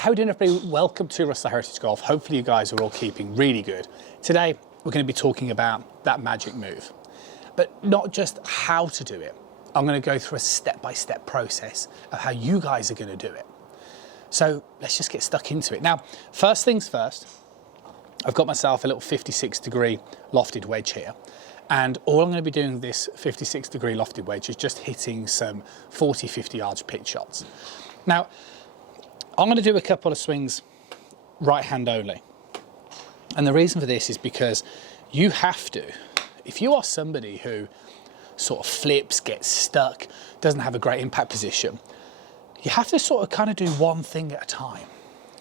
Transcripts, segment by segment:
how are you doing, everybody? Welcome to Russell Heritage Golf. Hopefully you guys are all keeping really good. Today, we're going to be talking about that magic move, but not just how to do it. I'm going to go through a step-by-step process of how you guys are going to do it. So let's just get stuck into it. Now, first things first, I've got myself a little 56-degree lofted wedge here. And all I'm going to be doing with this 56-degree lofted wedge is just hitting some 40, 50 yards pitch shots. Now, I'm going to do a couple of swings right hand only. And the reason for this is because you have to, if you are somebody who sort of flips, gets stuck, doesn't have a great impact position, you have to sort of kind of do one thing at a time.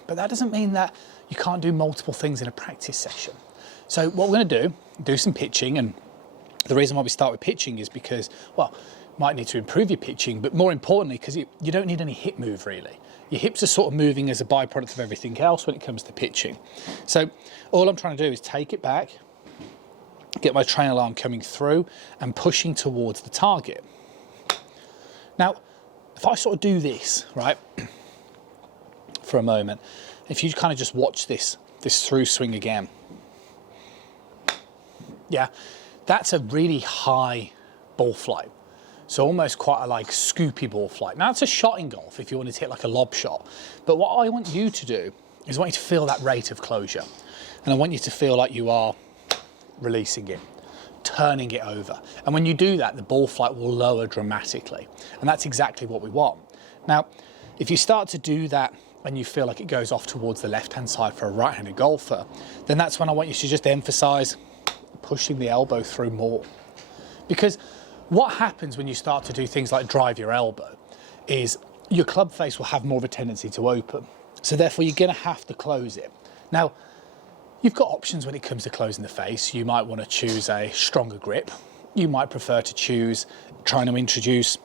But that doesn't mean that you can't do multiple things in a practice session. So what we're going to do some pitching. And the reason why we start with pitching is because, well, you might need to improve your pitching, but more importantly, because you don't need any hip move really. Your hips are sort of moving as a byproduct of everything else when it comes to pitching. So all I'm trying to do is take it back, get my trainer arm coming through and pushing towards the target. Now, if I sort of do this, right, for a moment, if you kind of just watch this through swing again, yeah, that's a really high ball flight. So almost quite a like scoopy ball flight. Now it's a shot in golf if you wanted to hit like a lob shot. But what I want you to do is I want you to feel that rate of closure. And I want you to feel like you are releasing it, turning it over. And when you do that, the ball flight will lower dramatically. And that's exactly what we want. Now, if you start to do that and you feel like it goes off towards the left-hand side for a right-handed golfer, then that's when I want you to just emphasize pushing the elbow through more. Because what happens when you start to do things like drive your elbow is your club face will have more of a tendency to open. So therefore you're going to have to close it. Now, you've got options when it comes to closing the face. You might want to choose a stronger grip. You might prefer to choose trying to introduce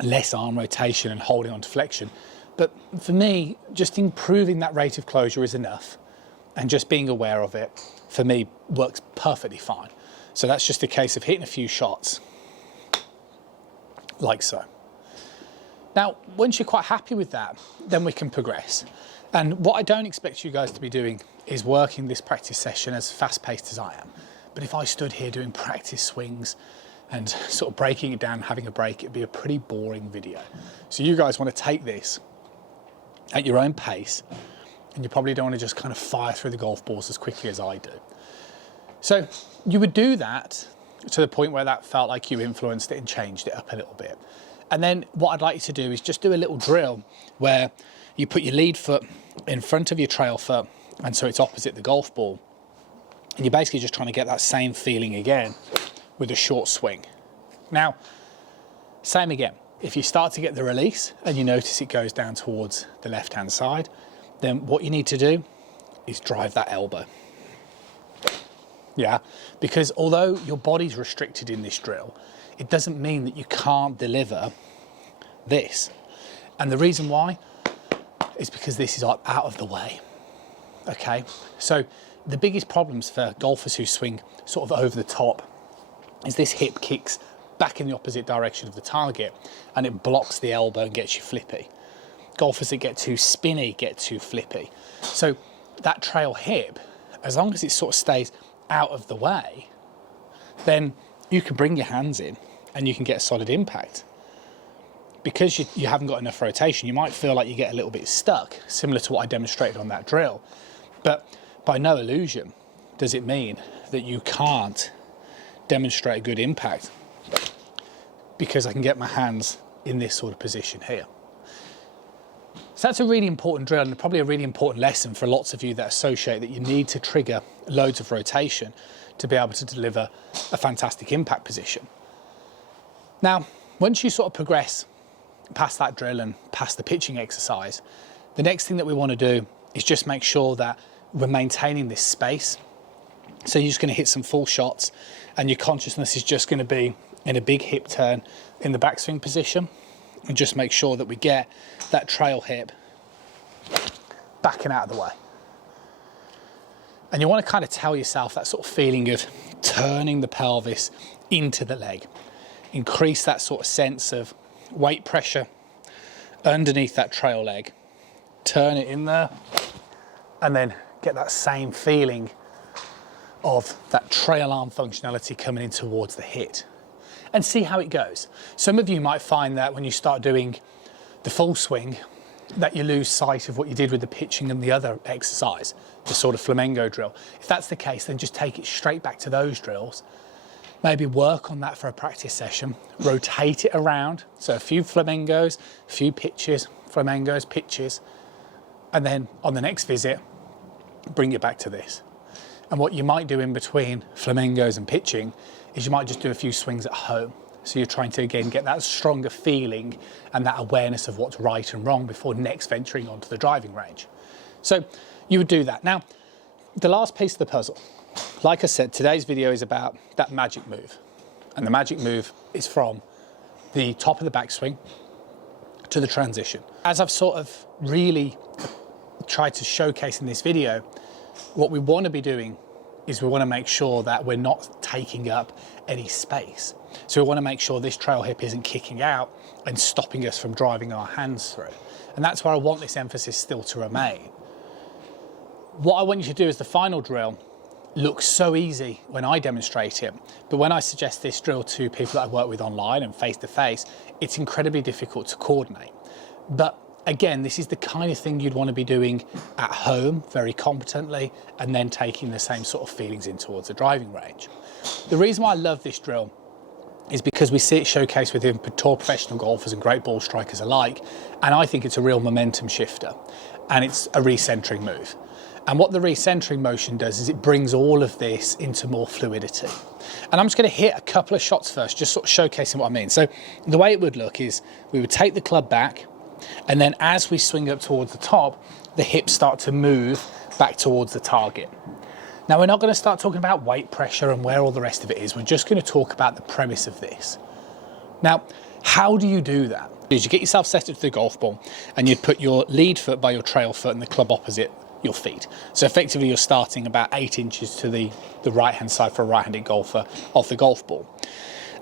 less arm rotation and holding on to flexion. But for me, just improving that rate of closure is enough. And just being aware of it, for me, works perfectly fine. So that's just a case of hitting a few shots like so. Now, once you're quite happy with that, then we can progress. And what I don't expect you guys to be doing is working this practice session as fast-paced as I am. But if I stood here doing practice swings and sort of breaking it down, having a break, it'd be a pretty boring video. So you guys want to take this at your own pace, and you probably don't want to just kind of fire through the golf balls as quickly as I do. So you would do that to the point where that felt like you influenced it and changed it up a little bit. And then what I'd like you to do is just do a little drill where you put your lead foot in front of your trail foot, and so it's opposite the golf ball. And you're basically just trying to get that same feeling again with a short swing. Now, same again. If you start to get the release and you notice it goes down towards the left-hand side, then what you need to do is drive that elbow. Yeah, because although your body's restricted in this drill, it doesn't mean that you can't deliver this. And the reason why is because this is out of the way. Okay, so the biggest problems for golfers who swing sort of over the top is this hip kicks back in the opposite direction of the target and it blocks the elbow and gets you flippy. Golfers that get too spinny get too flippy. So that trail hip, as long as it sort of stays out of the way, then you can bring your hands in and you can get a solid impact. Because you haven't got enough rotation, you might feel like you get a little bit stuck, similar to what I demonstrated on that drill. But by no illusion does it mean that you can't demonstrate a good impact, because I can get my hands in this sort of position here. So that's a really important drill and probably a really important lesson for lots of you that associate that you need to trigger loads of rotation to be able to deliver a fantastic impact position. Now, once you sort of progress past that drill and past the pitching exercise, the next thing that we want to do is just make sure that we're maintaining this space. So you're just going to hit some full shots and your consciousness is just going to be in a big hip turn in the backswing position, and just make sure that we get that trail hip back and out of the way. And you want to kind of tell yourself that sort of feeling of turning the pelvis into the leg. Increase that sort of sense of weight pressure underneath that trail leg turn it in there, and then get that same feeling of that trail arm functionality coming in towards the hit, and see how it goes. Some of you might find that when you start doing the full swing, that you lose sight of what you did with the pitching and the other exercise, the sort of flamenco drill. If that's the case, then just take it straight back to those drills. Maybe work on that for a practice session, rotate it around. So a few flamencos, a few pitches, flamencos, pitches, and then on the next visit, bring it back to this. And what you might do in between flamencos and pitching is you might just do a few swings at home. So you're trying to, again, get that stronger feeling and that awareness of what's right and wrong before next venturing onto the driving range. So you would do that. Now, the last piece of the puzzle, like I said, today's video is about that magic move. And the magic move is from the top of the backswing to the transition. As I've sort of really tried to showcase in this video, what we want to be doing is we want to make sure that we're not taking up any space. So we want to make sure this trail hip isn't kicking out and stopping us from driving our hands through. And that's where I want this emphasis still to remain. What I want you to do is the final drill looks so easy when I demonstrate it, but when I suggest this drill to people that I work with online and face to face, it's incredibly difficult to coordinate. But again, this is the kind of thing you'd want to be doing at home very competently, and then taking the same sort of feelings in towards the driving range. The reason why I love this drill is because we see it showcased within tour professional golfers and great ball strikers alike, and I think it's a real momentum shifter, and it's a recentering move. And what the recentering motion does is it brings all of this into more fluidity. And I'm just going to hit a couple of shots first, just sort of showcasing what I mean. So the way it would look is we would take the club back, and then as we swing up towards the top, the hips start to move back towards the target. Now, we're not going to start talking about weight pressure and where all the rest of it is. We're just going to talk about the premise of this. Now, how do you do that? Is you get yourself set up to the golf ball, and you'd put your lead foot by your trail foot and the club opposite your feet. So effectively, you're starting about 8 inches to the right-hand side for a right-handed golfer of the golf ball.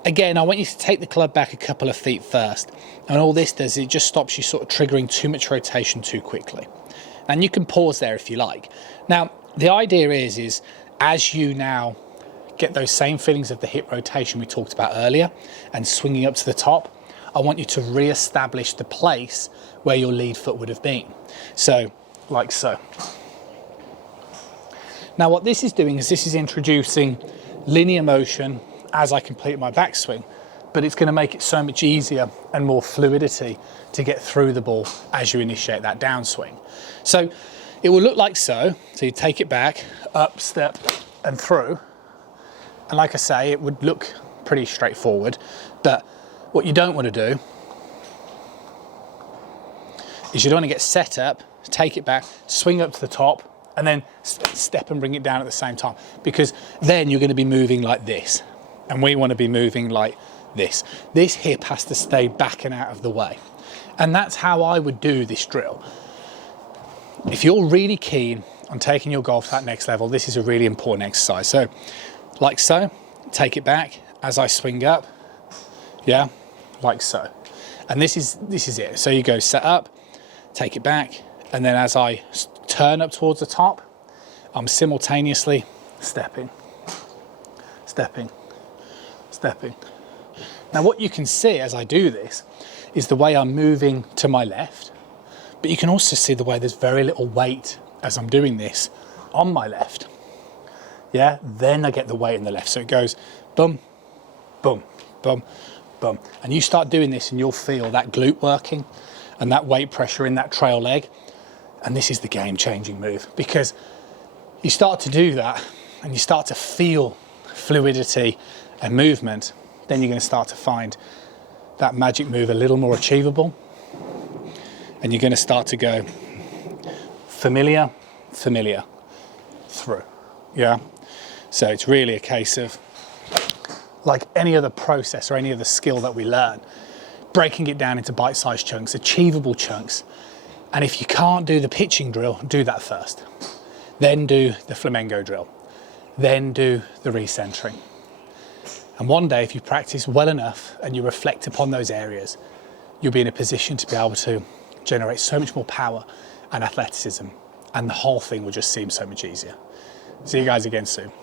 Again, I want you to take the club back a couple of feet first. And all this does is it just stops you sort of triggering too much rotation too quickly. And you can pause there if you like. Now, the idea is as you now get those same feelings of the hip rotation we talked about earlier and swinging up to the top, I want you to re-establish the place where your lead foot would have been. So, like so. Now, what this is doing is this is introducing linear motion as I complete my backswing, but it's going to make it so much easier and more fluidity to get through the ball as you initiate that downswing. So it will look like so. So you take it back, up, step, and through. And like I say, it would look pretty straightforward, but what you don't want to do is you don't want to get set up, take it back, swing up to the top, and then step and bring it down at the same time, because then you're going to be moving like this. And we want to be moving like this. This hip has to stay back and out of the way. And that's how I would do this drill. If you're really keen on taking your golf to that next level, this is a really important exercise. So, like so, take it back as I swing up. Yeah, like so. And this is it. So you go set up, take it back, and then as I turn up towards the top, I'm simultaneously stepping, stepping, stepping. Now what you can see as I do this is the way I'm moving to my left, but you can also see the way there's very little weight as I'm doing this on my left. Yeah, then I get the weight in the left. So it goes boom, boom, boom, boom. And you start doing this and you'll feel that glute working and that weight pressure in that trail leg. And this is the game-changing move, because you start to do that and you start to feel fluidity and movement, then you're going to start to find that magic move a little more achievable, and you're going to start to go familiar, familiar, through. Yeah. So it's really a case of, like any other process or any other skill that we learn, breaking it down into bite-sized chunks, achievable chunks. And if you can't do the pitching drill, do that first. Then do the flamenco drill. Then do the recentering. And one day, if you practice well enough and you reflect upon those areas, you'll be in a position to be able to generate so much more power and athleticism, and the whole thing will just seem so much easier. See you guys again soon.